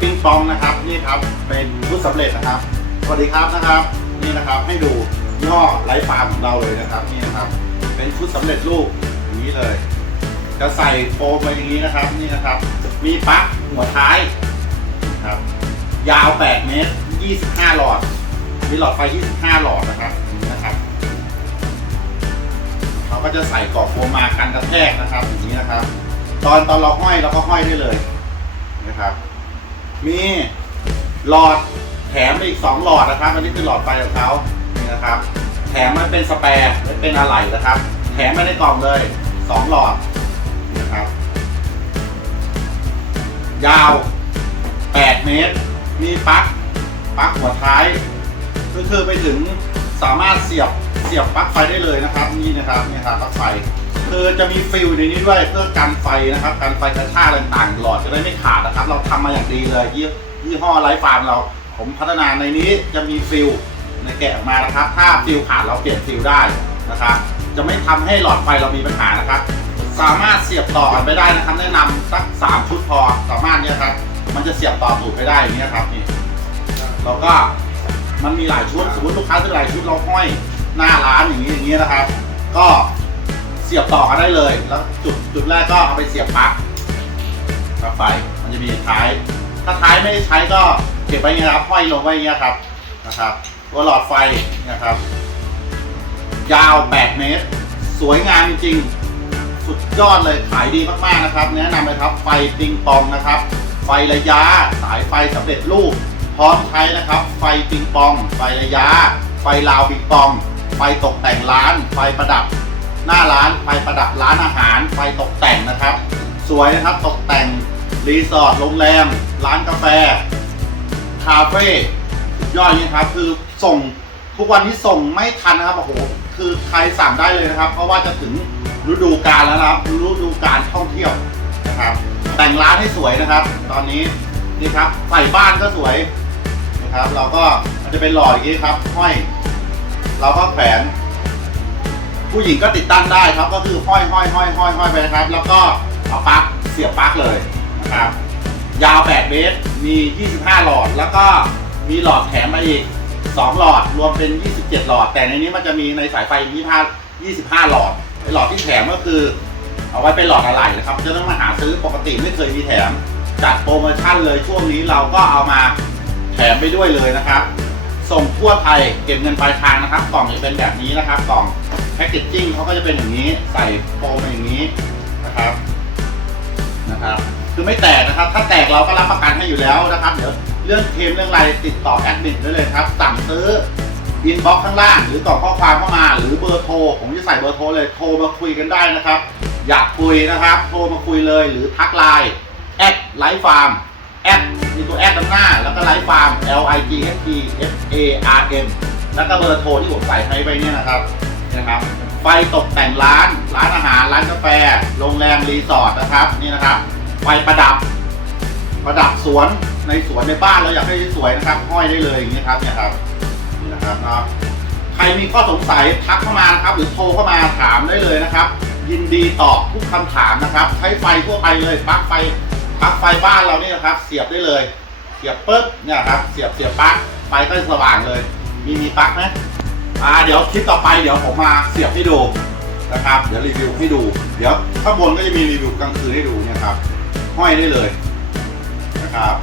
ปิงปองนะครับนี่ครับเป็นชุดสำเร็จนะครับสวัสดีครับนะครับนี่นะครับให้ดูย่ห้อไลฟ์ฟาร์มของเราเลยนะครับนี่นะครับ เป็นชุดสำเร็จรูปอย่างนี้เลย จะใส่โฟมมาอย่างนี้นะครับนี่นะครับ มีปลั๊กหัวท้ายครับยาว 8 เมตร 25 หลอด มีหลอดไฟ 25 หลอดนะครับนี้นะครับเขาก็จะใส่กรอบโฟมมากันกระแทกนะครับอย่างนี้นะครับ ตอนตอนเราห้อยเราก็ห้อยได้เลยนะครับ มีหลอดแถมไปอีก 2 หลอดนะครับ อันนี้คือหลอดไฟของเขานี่นะครับ แถมมันเป็นสแปร์เป็นอะไหล่นะครับ แถมมาในกล่องเลย 2 หลอดนะครับ ยาว 8 เมตร มีปลั๊กปลั๊กหัวท้ายก็คือไปถึงสามารถเสียบเสียบปลั๊กไฟได้เลยนะครับ นี่นะครับนี่ครับปลั๊กไฟ คือจะมีฟิลในนี้ด้วยเพื่อกันไฟนะครับกันไฟกระชากต่างๆหลอดจะได้ไม่ขาดนะครับ เราทำมาอย่างดีเลยยี่ยี่ห้อไลฟ์ฟาร์มเรา ผมพัฒนาในนี้จะมีฟิลในแกะออกมานะครับ ถ้าฟิลขาดเราเปลี่ยนฟิลได้นะครับจะไม่ทำให้หลอดไฟเรามีปัญหานะครับ สามารถเสียบต่อกันไปได้นะครับ แนะนำสักสามชุดพอสามารถเนี่ยครับมันจะเสียบต่อสูตรไปได้อย่างนี้ครับนี่เราก็มันมีหลายชุดสมมติลูกค้าซื้อหลายชุดเราห้อยหน้าร้านอย่างนี้อย่างนี้นะครับ ก็ เสียบต่อกันได้เลย แล้วจุดจุดแรกก็เอาไปเสียบปลั๊กปลั๊กไฟ มันจะมีท้าย ถ้าท้ายไม่ได้ใช้ก็เก็บไว้เงี้ยครับห้อยลงไว้เงี้ยครับ นะครับ ตัวหลอดไฟนะครับ ยาว 8 เมตร สวยงามจริง สุดยอดเลย ขายดีมากๆนะครับ แนะนำเลยครับ ไฟปิงปองนะครับ ไฟระยะ สายไฟสำเร็จรูป พร้อมใช้นะครับ ไฟปิงปอง ไฟระยะ ไฟราวปิงปอง ไฟตกแต่งร้าน ไฟประดับ หน้าร้านไฟประดับร้านอาหารไฟตกแต่งนะครับ สวยนะครับตกแต่งรีสอร์ทโรงแรม ร้านกาแฟ คาเฟ่สุดยอดนี่ครับคือส่งทุกวันนี้ส่งไม่ทันนะครับโอ้โหคือใครสั่งได้เลยนะครับ เพราะว่าจะถึงฤดูกาลแล้วนะครับฤดูกาลท่องเที่ยวนะครับ แต่งร้านให้สวยนะครับ ตอนนี้นี่ครับใส่บ้านก็สวยนะครับ เราก็มันจะเป็นหล่ออย่างนี้ครับห้อย เราก็แขวน ผู้หญิงก็ติดตั้งได้ครับก็คือห้อยห้อยห้อยห้อยห้อยไปนะครับ แล้วก็เอาปลั๊กเสียบปลั๊กเลยนะครับยาว 8 เมตร มี 25 หลอด แล้วก็มีหลอดแถมมาอีก 2 หลอด รวมเป็น 27 หลอด แต่ในนี้มันจะมีในสายไฟ25 25 หลอด หลอดที่แถมก็คือ เอาไว้เป็นหลอดอะไหล่นะครับ จะต้องมาหาซื้อปกติไม่เคยมีแถม จัดโปรโมชั่นเลยช่วงนี้เราก็เอามาแถมไปด้วยเลยนะครับ ส่งทั่วไทย เก็บเงินปลายทางนะครับ กล่องจะเป็นแบบนี้นะครับ กล่อง แพคเกจจิ้งเขาก็จะเป็นอย่างนี้ใส่โฟมอย่างนี้นะครับนะครับ คือไม่แตกนะครับ ถ้าแตกเราก็รับประกันให้อยู่แล้วนะครับ เดี๋ยวเรื่องเคลมเรื่องอะไรติดต่อแอดมินได้เลยครับ สั่งซื้ออินบ็อกข้างล่าง หรือกรอข้อความเข้ามา หรือเบอร์โทรผมจะใส่เบอร์โทรเลยโทรมาคุยกันได้นะครับ อยากคุยนะครับ โทรมาคุยเลยหรือทักไลน์แอดไลฟ์ฟาร์มแอดมีตัวแอดด้านหน้า แล้วก็ไลฟ์ฟาร์ม L I G H T F A R M แล้วก็เบอร์โทรที่ผมใส่ให้ไปเนี่ยนะครับ นะครับไฟตกแต่งร้าน ร้านอาหาร ร้านกาแฟ โรงแรม รีสอร์ทนะครับ นี่นะครับ ไฟประดับ ประดับสวน ในสวนในบ้านเราอยากให้สวยนะครับ ห้อยได้เลยอย่างนี้ครับ เนี่ยครับ นี่นะครับเนาะ ใครมีข้อสงสัยทักเข้ามานะครับ หรือโทรเข้ามาถามได้เลยนะครับ ยินดีตอบทุกคำถามนะครับ ใช้ไฟทั่วไปเลย ปลั๊กไฟ ปลั๊กไฟบ้านเราเนี่ยนะครับ เสียบได้เลย เสียบปุ๊บ เนี่ยครับ เสียบ เสียบปลั๊ก ไฟก็สว่างเลย มีมีปลั๊กไหม อ่าเดี๋ยวคลิปต่อไปเดี๋ยวผมมาเสียบให้ดูนะครับ เดี๋ยวรีวิวให้ดู เดี๋ยวข้างบนก็จะมีรีวิวกลางคืนให้ดูเนี่ยครับห้อยได้เลยนะครับ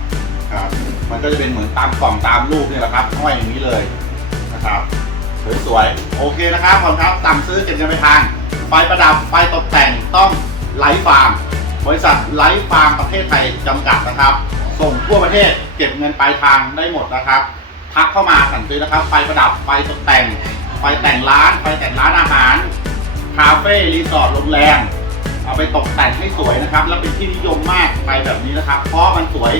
ครับมันก็จะเป็นเหมือนตามกล่องตามรูปเนี่ยแหละครับห้อยอย่างนี้เลยนะครับสวยๆโอเคนะครับขอบคุณครับสั่งซื้อเก็บเงินไปทางไฟประดับไฟตกแต่งต้องไลฟ์ฟาร์มบริษัทไลฟ์ฟาร์มประเทศไทยจำกัดนะครับ ส่งทั่วประเทศเก็บเงินปลายทางได้หมดนะครับ ทักเข้ามาสั่งซื้อนะครับไฟประดับไฟตกแต่งไฟแต่งร้านไฟแต่งร้านอาหารคาเฟ่รีสอร์ทโรงแรมเอาไปตกแต่งให้สวยนะครับ แล้วเป็นที่นิยมมากไฟแบบนี้นะครับ เพราะมันสวย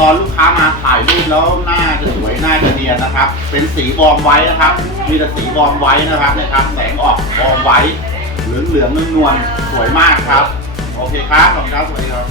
ตอนลูกค้ามาถ่ายรูปแล้วหน้าจะสวยหน้าจะเนียนนะครับ เป็นสีบอมไว้นะครับ มีแต่สีบอมไว้นะครับเนี่ยครับ แสงออกบอมไว้เหลืองเหลืองๆนวลๆสวยมากครับ โอเคครับขอบคุณครับสวัสดีครับ